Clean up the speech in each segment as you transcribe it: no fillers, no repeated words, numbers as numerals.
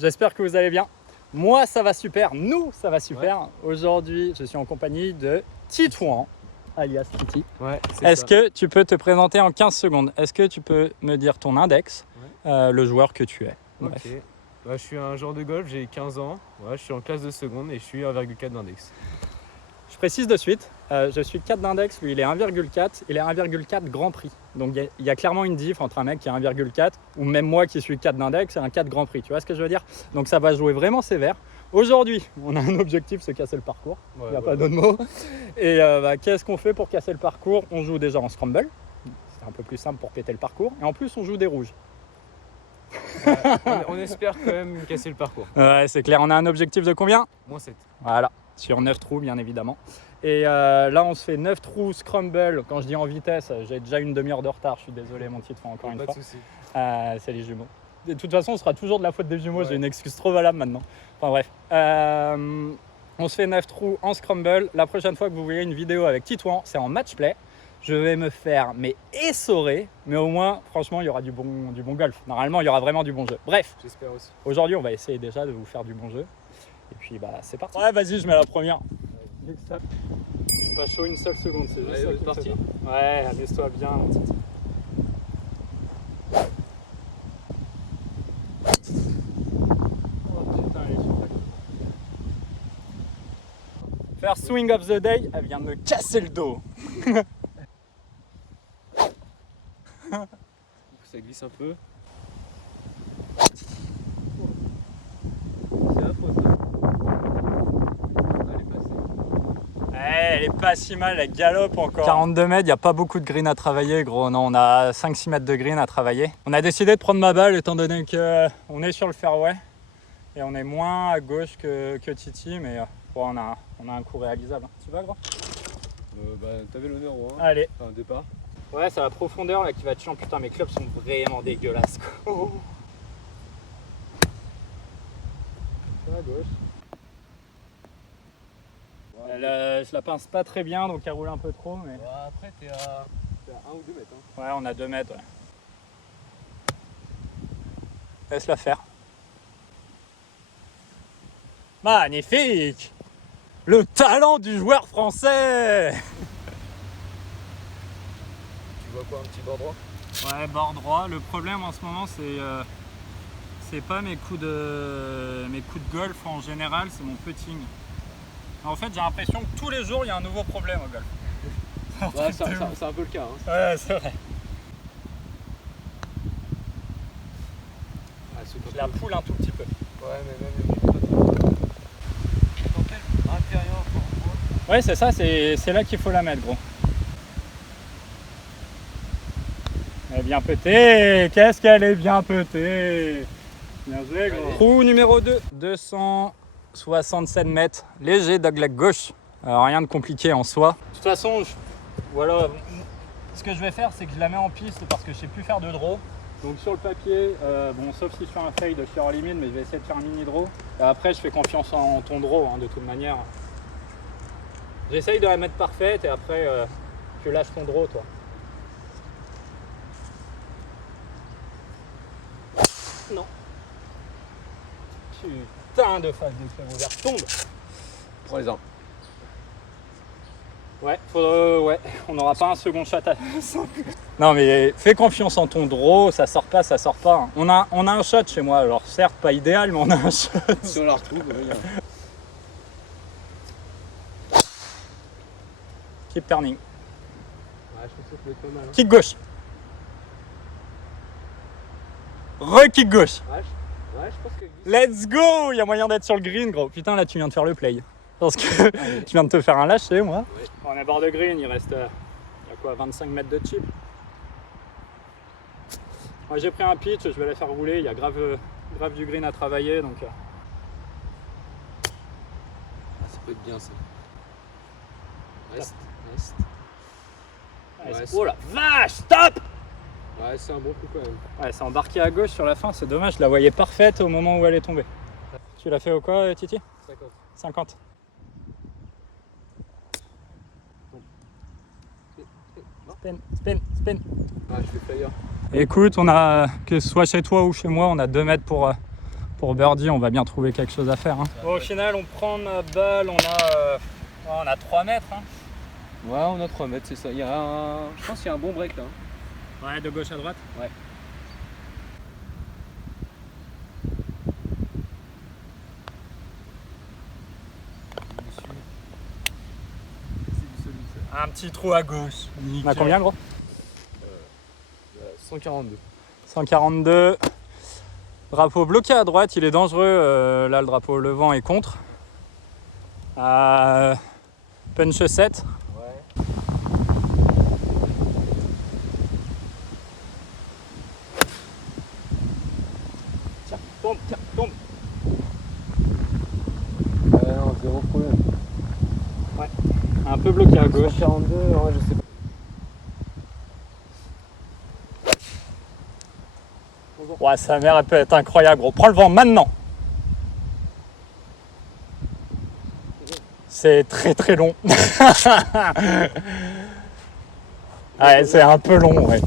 j'espère que vous allez bien. Moi ça va super, nous ça va super. Ouais. Aujourd'hui je suis en compagnie de Titouan, alias Titi. Ouais, Est-ce que tu peux te présenter en 15 secondes? Est-ce que tu peux me dire ton index, le joueur que tu es? Bref. Ok, je suis un joueur de golf, j'ai 15 ans, je suis en classe de seconde et je suis 1,4 d'index. Je précise de suite, je suis 4 d'index, lui il est 1,4, il est 1,4 Grand Prix. Donc il y a clairement une diff entre un mec qui est 1,4 ou même moi qui suis 4 d'index et un 4 Grand Prix, tu vois ce que je veux dire? Donc ça va jouer vraiment sévère. Aujourd'hui, on a un objectif, c'est casser le parcours, il n'y a pas d'autre mot. Et qu'est-ce qu'on fait pour casser le parcours? On joue déjà en scramble, c'est un peu plus simple pour péter le parcours, et en plus on joue des rouges. Ouais, on espère quand même casser le parcours. Ouais, c'est clair, on a un objectif de combien? -7. Voilà, sur 9 trous bien évidemment. Et là on se fait 9 trous scramble. Quand je dis en vitesse, j'ai déjà une demi-heure de retard, je suis désolé mon petit enfant, encore une fois. Pas de soucis. C'est les jumeaux. De toute façon, ce sera toujours de la faute des jumeaux, j'ai une excuse trop valable maintenant. Enfin bref. On se fait 9 trous en scramble. La prochaine fois que vous voyez une vidéo avec Titouan, c'est en match play. Je vais me faire essorer, mais au moins, franchement, il y aura du bon golf. Normalement, il y aura vraiment du bon jeu. Bref, j'espère aussi. Aujourd'hui, on va essayer déjà de vous faire du bon jeu. Et puis, c'est parti. Ouais, vas-y, je mets la première. Je suis pas chaud une seule seconde, c'est juste ça qui me fait peur. Ouais, amuse-toi bien, mon Titi. Oh putain, elle est sur la... First swing of the day, elle vient de me casser le dos. Ça glisse un peu. Elle est pas si mal, elle galope encore. 42 mètres, il n'y a pas beaucoup de green à travailler, gros. Non, on a 5-6 mètres de green à travailler. On a décidé de prendre ma balle étant donné qu'on est sur le fairway. Et on est moins à gauche que Titi, mais on a un coup réalisable. Tu vas, gros? T'avais l'honneur au 1. Allez. Enfin, départ. Ouais, c'est la profondeur là qui va être chiant. Putain, mes clubs sont vraiment dégueulasses, quoi. Oh. À gauche. Je la pince pas très bien, donc elle roule un peu trop. Mais... après, t'es à 1 ou 2 mètres. Hein. Ouais, on a 2 mètres. Ouais. Laisse-la faire. Magnifique! Le talent du joueur français! Tu vois quoi, un petit bord droit? Ouais, bord droit. Le problème en ce moment, c'est pas mes coups de golf en général, c'est mon putting. En fait, j'ai l'impression que tous les jours, il y a un nouveau problème au golf. Ouais, c'est un peu le cas. Hein. Ouais, c'est vrai. Je la poule un tout petit peu. Ouais, mais même intérieur. Ouais, c'est ça, c'est là qu'il faut la mettre, gros. Elle est bien petée. Qu'est-ce qu'elle est bien petée. Bien joué, gros. Trou numéro 2. 267 mètres. Léger dogleg gauche. Rien de compliqué en soi. De toute façon, voilà. Ce que je vais faire, c'est que je la mets en piste parce que je sais plus faire de draw. Donc sur le papier, sauf si je fais un fade, je suis hors limite, mais je vais essayer de faire un mini draw. Et après, je fais confiance en ton draw, de toute manière. J'essaye de la mettre parfaite et après, tu lâches ton draw, toi. Non. Putain de face de club ouvert. Tombe. Prends les armes. Ouais, on n'aura pas un second shot à... Non mais fais confiance en ton draw, ça sort pas. Hein. On a un shot chez moi, alors certes pas idéal, mais on a un shot. Si on la retrouve, Keep turning. Ouais, je pense que ça peut être pas mal. Hein. Kick gauche. Re-kick gauche. Ouais, je pense que... Let's go! Il y a moyen d'être sur le green, gros. Putain, là, tu viens de faire le play. Parce que je viens de te faire un lâcher, moi. Ouais. On est bord de green, il reste 25 mètres de chip. Moi, j'ai pris un pitch, je vais la faire rouler. Il y a grave du green à travailler, donc... ça peut être bien, ça. Reste. Oh la vache, stop! Ouais, c'est un bon coup quand même. Ouais, c'est embarqué à gauche sur la fin, c'est dommage, je la voyais parfaite au moment où elle est tombée. Tu l'as fait au quoi, Titi? 50. Spin. Ouais, je fais player. Écoute, on a, que ce soit chez toi ou chez moi, on a 2 mètres pour Pour birdie, on va bien trouver quelque chose à faire. Hein. Bon, au final, on prend ma balle, on a 3 mètres. Hein. Ouais, on a 3 mètres, c'est ça. Je pense qu'il y a un bon break là. Ouais, de gauche à droite. Ouais. Un petit trou à gauche. On a combien, gros? 142. 142. Drapeau bloqué à droite, il est dangereux. Là, le drapeau, le vent est contre. Punch 7. Ouais. Tiens, tombe, tiens, tombe. Non, zéro problème. Ouais. Un peu bloqué à gauche. 142, ouais, je sais pas. Ouais, sa mère, elle peut être incroyable, gros. Prends le vent maintenant. C'est très très long. Ouais, c'est un peu long, ouais.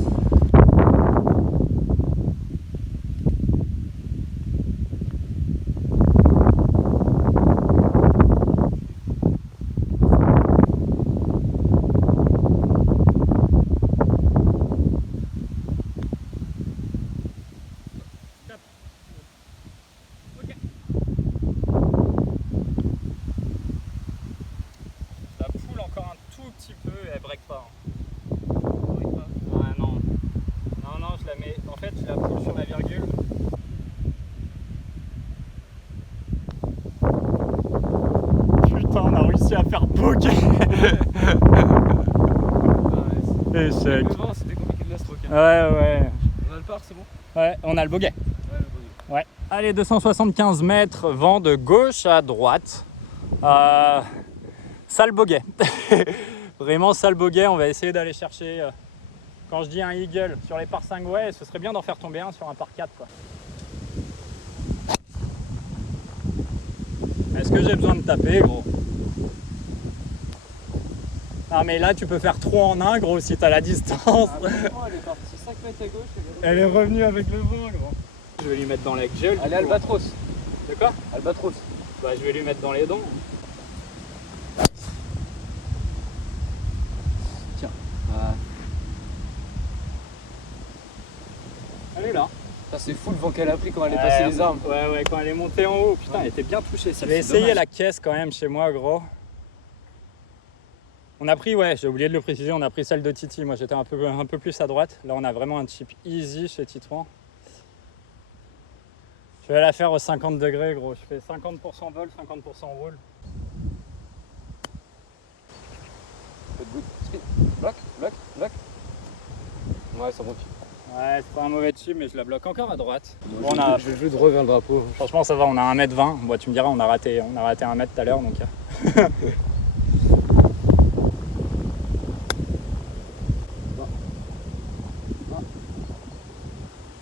La poule encore un tout petit peu, elle break pas. Ouais, non. Non, je la mets. En fait, je la poule sur la virgule. Putain, on a réussi à faire poker. Échec. Le vent, c'était compliqué de la stroke. Ouais. On a le par, c'est bon? Ouais, on a le bogey. Ouais, le bogey. Ouais. Allez, 275 mètres, vent de gauche à droite. Sale bogey. Vraiment sale bogey. On va essayer d'aller chercher. Quand je dis un eagle sur les par 5, ouais, ce serait bien d'en faire tomber un sur un par 4. Quoi. Est-ce que j'ai besoin de taper, gros? Ah, mais là, tu peux faire 3 en 1, gros, si t'as la distance. Ah, elle est partie 5 mètres à gauche. Elle est revenue avec le vent, gros. Je vais lui mettre dans la gueule. Allez, Albatros. De quoi? Albatros. Bah, je vais lui mettre dans les dents. Tiens. Elle est là. C'est fou le vent qu'elle a pris quand elle est passée les armes. Ouais, quand elle est montée en haut. Putain, elle était bien touchée. Je vais essayer dommage. la caisse quand même chez moi, gros. On a pris, ouais, j'ai oublié de le préciser, on a pris celle de Titi. Moi, j'étais un peu plus à droite. Là, on a vraiment un chip easy chez Titouan. Je vais la faire au 50 degrés, gros. Je fais 50% vol, 50% roule. Good. Speed. Bloc. Ouais, ça monte. Ouais, c'est pas un mauvais chip, mais je la bloque encore à droite. Bon, je joue droit vers le drapeau. Franchement, ça va, on a 1m20. Bon, tu me diras, on a raté 1 mètre tout à l'heure, donc...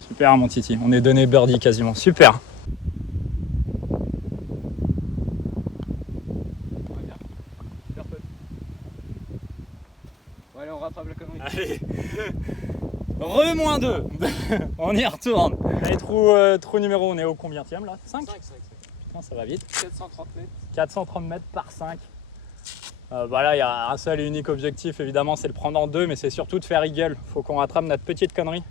Super, mon Titi. On est donné birdie quasiment. Super. Ouais, allez, on rattrape la connerie. Allez. Re-2. On y retourne. Allez, trou numéro, on est au combienième là? 5. Putain, ça va vite. 430 mètres. 430 mètres par 5. Là, il y a un seul et unique objectif, évidemment, c'est le prendre en 2, mais c'est surtout de faire eagle. Faut qu'on rattrape notre petite connerie.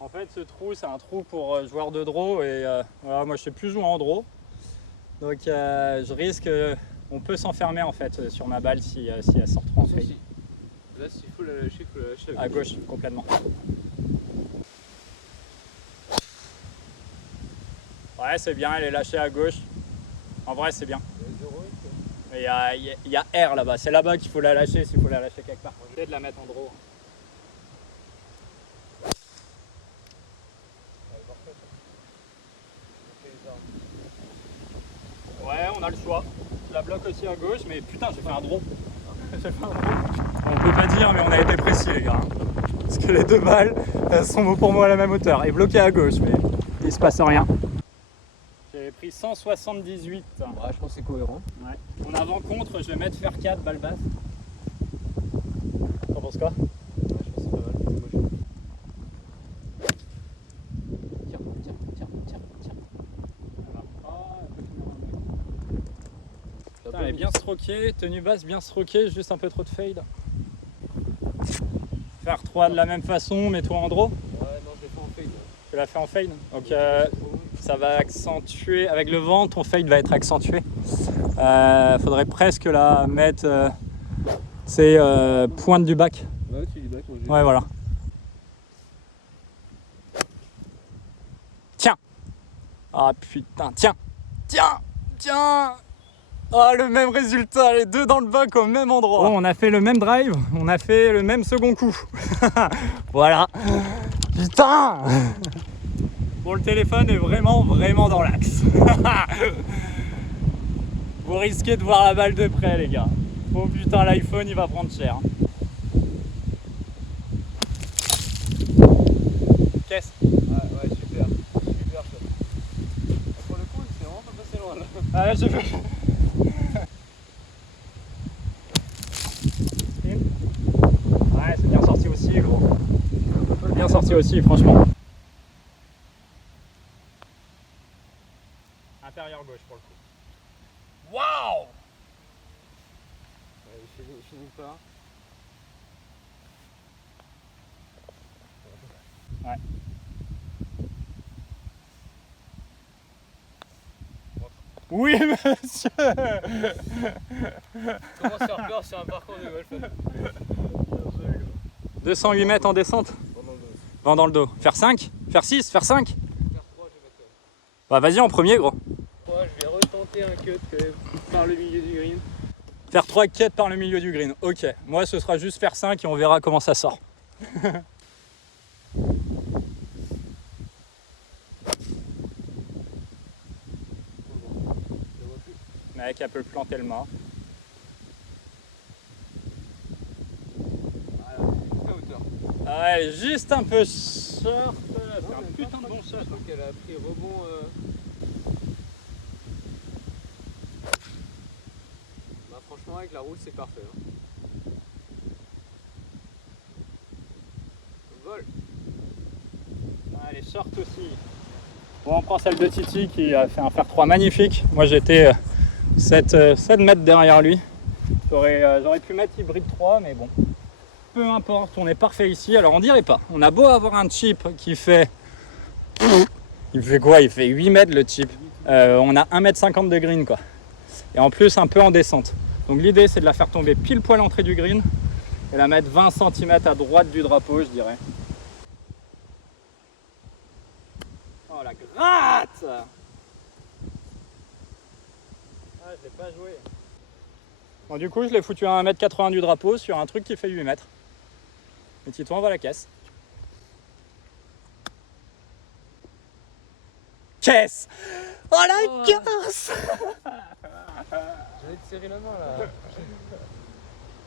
En fait, ce trou, c'est un trou pour joueurs de draw, et voilà, moi, je sais plus jouer en draw. Donc, je risque... on peut s'enfermer, en fait, sur ma balle si elle sort trop en fade. Là, s'il faut la lâcher, il faut la lâcher À gauche, complètement. Ouais, c'est bien, elle est lâchée à gauche. En vrai, c'est bien. Il y a R là-bas, c'est là-bas qu'il faut la lâcher s'il faut la lâcher quelque part. Je vais essayer de la mettre en draw. Ouais, on a le choix. Je la bloque aussi à gauche, mais putain, j'ai fait un draw. On peut pas dire, mais on a été précis, les gars. Parce que les deux balles, elles sont pour moi à la même hauteur. Et bloquées à gauche, mais il se passe rien. J'ai pris 178. Ouais, je pense que c'est cohérent. Ouais. Mon avant-contre, je vais mettre faire 4 balles basses. T'en penses quoi? Ouais, je pense que c'est pas mal. C'est moche. Tiens. bien stroké, tenue basse bien stroké, juste un peu trop de fade. Faire 3 de la même façon, mets-toi en draw. Ouais, non, je l'ai fait en fade. Tu l'as fait en fade. Donc ça va accentuer, avec le vent, ton fade va être accentué. Faudrait presque la mettre pointe du bac. Ouais, tu dis back, moi, Ouais, voilà. Tiens. Ah putain, tiens. Ah, le même résultat, les deux dans le bac au même endroit. Bon, on a fait le même drive, on a fait le même second coup. Voilà. Putain. Bon, le téléphone est vraiment dans l'axe. Vous risquez de voir la balle de près, les gars. Oh putain, l'iPhone, il va prendre cher. Qu'est-ce? Ouais, super. Super ça. Pour le coup, c'est vraiment pas passé loin là. Ah ouais, j'ai vu. Ouais, c'est bien sorti aussi, gros. Bien sorti aussi, franchement. Intérieur gauche pour le coup. Waouh! Ouais, je finis pas. Ouais. Oui, monsieur! Comment se faire peur sur un parcours de golf? 208 mètres en descente. Vent dans le dos. Faire 5? Faire 6? Faire 5? Faire 3, je vais mettre. Bah vas-y en premier, gros. 3, je vais retenter un cut par le milieu du green. Faire 3 cuts par le milieu du green. Ok. Moi, ce sera juste faire 5 et on verra comment ça sort. Mec, elle peut planter le mât. Ah, elle est juste un peu short. C'est un putain de bon shot. Je trouve qu'elle a pris rebond. Bah, franchement, avec la roule, c'est parfait. Hein. Vol. Ah, elle est short aussi. Bon, on prend celle de Titi qui a fait un fer 3 magnifique. Moi, j'étais 7 mètres derrière lui. J'aurais pu mettre hybride 3, mais bon. Peu importe, on est parfait ici. Alors on dirait pas. On a beau avoir un chip qui fait... Il fait quoi? Il fait 8 mètres le chip. On a 1,50 m de green quoi. Et en plus un peu en descente. Donc l'idée c'est de la faire tomber pile poil l'entrée du green et la mettre 20 cm à droite du drapeau, je dirais. Oh la gratte! Ah, je l'ai pas joué. Bon, du coup je l'ai foutu à 1,80 m du drapeau sur un truc qui fait 8 mètres. Et Tito envoie la caisse. Caisse! Oh la caisse! J'allais te serrer la main là.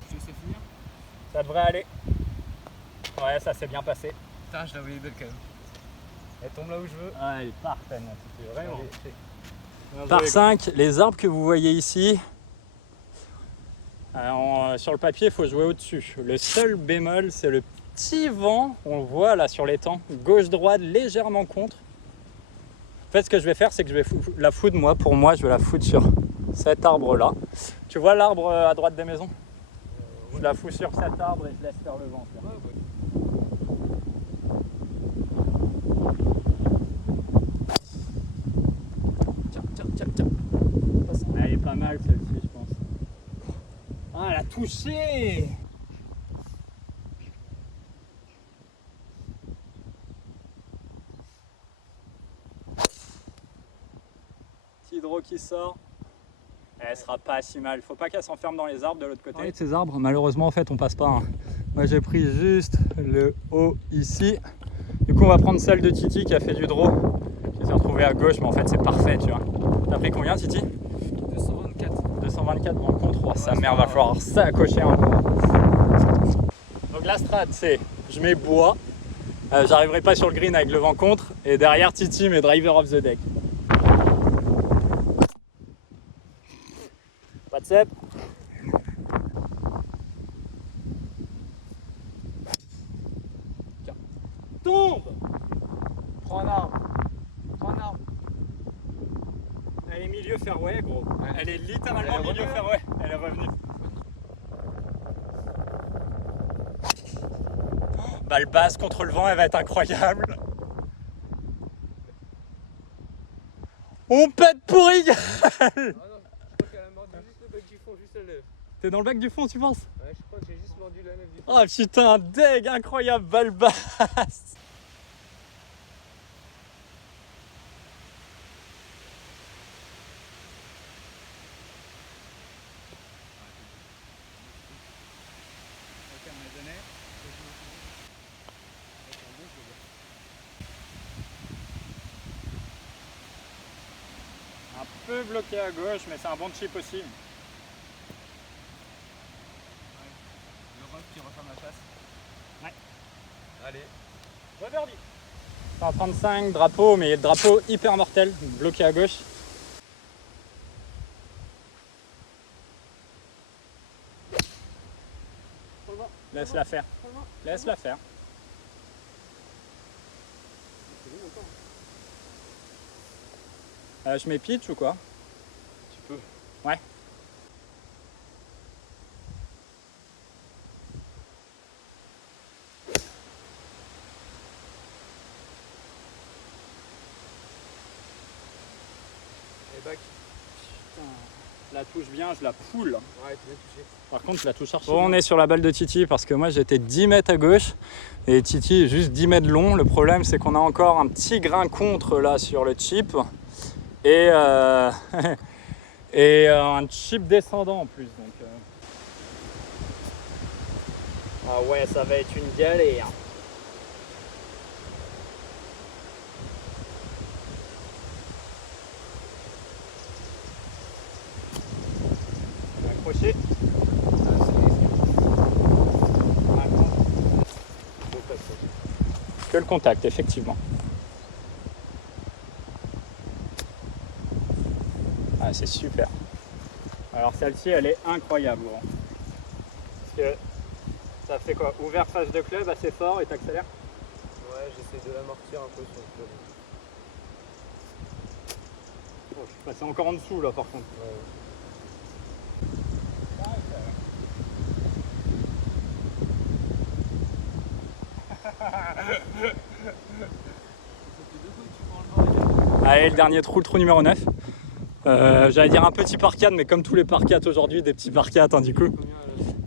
Tu sais finir? Ça devrait aller. Ouais, ça s'est bien passé. Putain, je la voulais belle quand même. Elle tombe là où je veux. Ah, elle est parfaite, c'était vraiment. Bien Par joué, 5, les arbres que vous voyez ici, sur le papier, il faut jouer au-dessus. Le seul bémol, c'est le petit vent, on le voit là sur l'étang, gauche-droite, légèrement contre. En fait, ce que je vais faire, c'est que je vais la foutre, pour moi, je vais la foutre sur cet arbre-là. Tu vois l'arbre à droite des maisons? Je la fous sur cet arbre et je laisse faire le vent. Tiens. Elle est pas mal celle-ci, je pense. Ah, elle a touché! Petit hydro qui sort. Elle sera pas si mal. Faut pas qu'elle s'enferme dans les arbres de l'autre côté. Ces arbres, malheureusement, en fait, on passe pas. Hein. Moi, j'ai pris juste le haut ici. Du coup, on va prendre celle de Titi qui a fait du draw. Qui s'est retrouvée à gauche, mais en fait, c'est parfait, tu vois. T'as pris combien, Titi? 224. 224 rencontres. Oh, sa mère, va falloir s'accrocher un peu. Donc la strat, c'est je mets bois. J'arriverai pas sur le green avec le vent contre. Et derrière, Titi met driver off the deck. Pas de cep. Tiens. Tombe. Prends un arbre. Elle est milieu fairway, gros. Elle est littéralement milieu fairway. Elle est revenue. Balle basse contre le vent, elle va être incroyable. On pète pour égal. Ah non, je crois qu'elle a mordu juste le bac du fond, juste la lèvre. T'es dans le bac du fond, tu penses? Ouais, je crois que j'ai juste mordu la lèvre du fond. Oh putain, deg, incroyable, balle basse. Un peu bloqué à gauche, mais c'est un bon chip aussi. Le rock qui referme la face. Ouais. Allez. Ouais, birdie. 135, drapeau, mais le drapeau hyper mortel, bloqué à gauche. Laisse-la faire. Laisse-la faire. Je mets pitch ou quoi? Tu peux. Ouais. Et back. Putain, je la touche bien, je la poule. Ouais, tu l'as touché. Par contre, je la touche archi. On est sur la balle de Titi parce que moi j'étais 10 mètres à gauche et Titi est juste 10 mètres long. Le problème, c'est qu'on a encore un petit grain contre là sur le chip et, et un chip descendant en plus. Donc, ah ouais, ça va être une galère. Accroché. Que le contact, effectivement. Ah, c'est super. Alors celle-ci, elle est incroyable. Gros. Parce que ça fait quoi? Ouvert face de club assez fort et t'accélères? Ouais, j'essaie de l'amortir un peu sur le club. Oh, je suis passé encore en dessous là par contre. Ouais. Allez, le dernier trou, le trou numéro 9. J'allais dire un petit par 4, mais comme tous les par 4 aujourd'hui, des petits par 4 hein, du coup.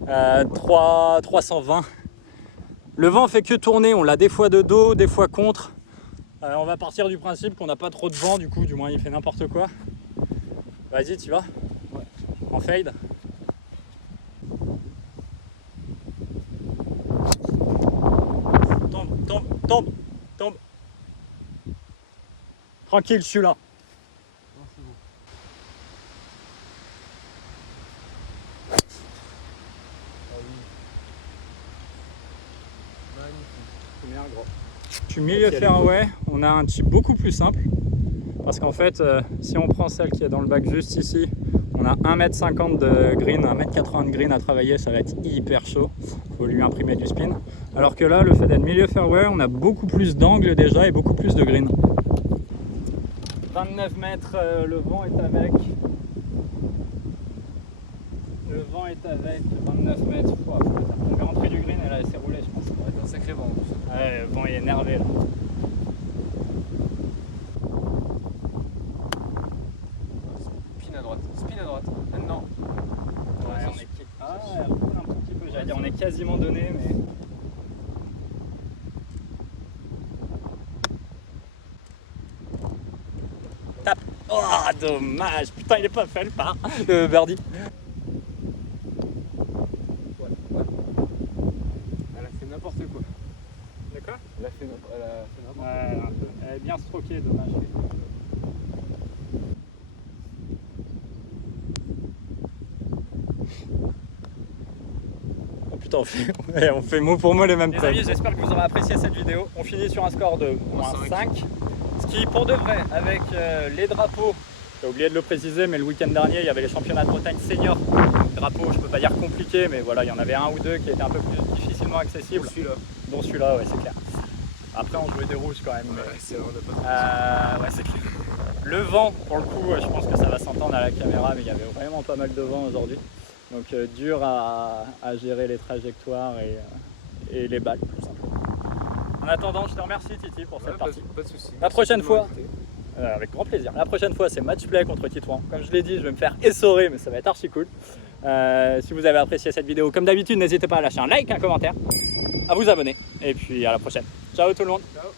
320. Le vent fait que tourner, on l'a des fois de dos, des fois contre. On va partir du principe qu'on n'a pas trop de vent, du coup, du moins il fait n'importe quoi. Vas-y, tu vas? Ouais. En fade. Tombe, tombe, tombe, tombe. Tranquille, je suis là. Non, c'est bon. Ah oui. Magnifique. Je suis milieu fairway, on a un chip beaucoup plus simple. Parce qu'en fait, si on prend celle qui est dans le bac juste ici, on a 1m50 de green, 1m80 de green à travailler, ça va être hyper chaud. Il faut lui imprimer du spin. Alors que là, le fait d'être milieu fairway, on a beaucoup plus d'angle déjà et beaucoup plus de green. 29 mètres, le vent est avec. Le vent est avec 29 mètres. Wow, on va rentrer du green et là, elle s'est roulée, je pense. Ouais, t'as un sacré vent en plus. Ouais, le vent est énervé là. Spin à droite. Spin à droite. Maintenant. Ouais, on est... Ah, elle roule un petit peu, j'allais dire, on est quasiment donné, mais... Tape. Oh, dommage. Putain, il est pas fait le par. Le birdie. Ouais, ouais. Elle a fait n'importe quoi. De quoi? Elle a fait n'importe quoi. Ouais, un peu. Elle est bien stroquée, dommage. Oh putain, on fait mot pour mot les mêmes. Les amis, j'espère que vous aurez apprécié cette vidéo. On finit sur un score de moins 5. Ce qui, pour de vrai, avec les drapeaux, j'ai oublié de le préciser, mais le week-end dernier, il y avait les championnats de Bretagne senior. Drapeau, je peux pas dire compliqué, mais voilà, il y en avait un ou deux qui étaient un peu plus difficilement accessibles. Celui-là. Dont celui-là, ouais, c'est clair. Après, on jouait des rouges quand même. Ouais, c'est vrai, on a pas Ouais, c'est clair. Le vent, pour le coup, je pense que ça va s'entendre à la caméra, mais il y avait vraiment pas mal de vent aujourd'hui. Donc dur à gérer les trajectoires et les balles tout simplement. En attendant, je te remercie Titi pour cette partie. Pas de soucis. La prochaine fois, avec grand plaisir. La prochaine fois, c'est match play contre Titouan. Comme je l'ai dit, je vais me faire essorer, mais ça va être archi cool. Si vous avez apprécié cette vidéo, comme d'habitude, n'hésitez pas à lâcher un like, un commentaire, à vous abonner. Et puis à la prochaine. Ciao tout le monde. Ciao.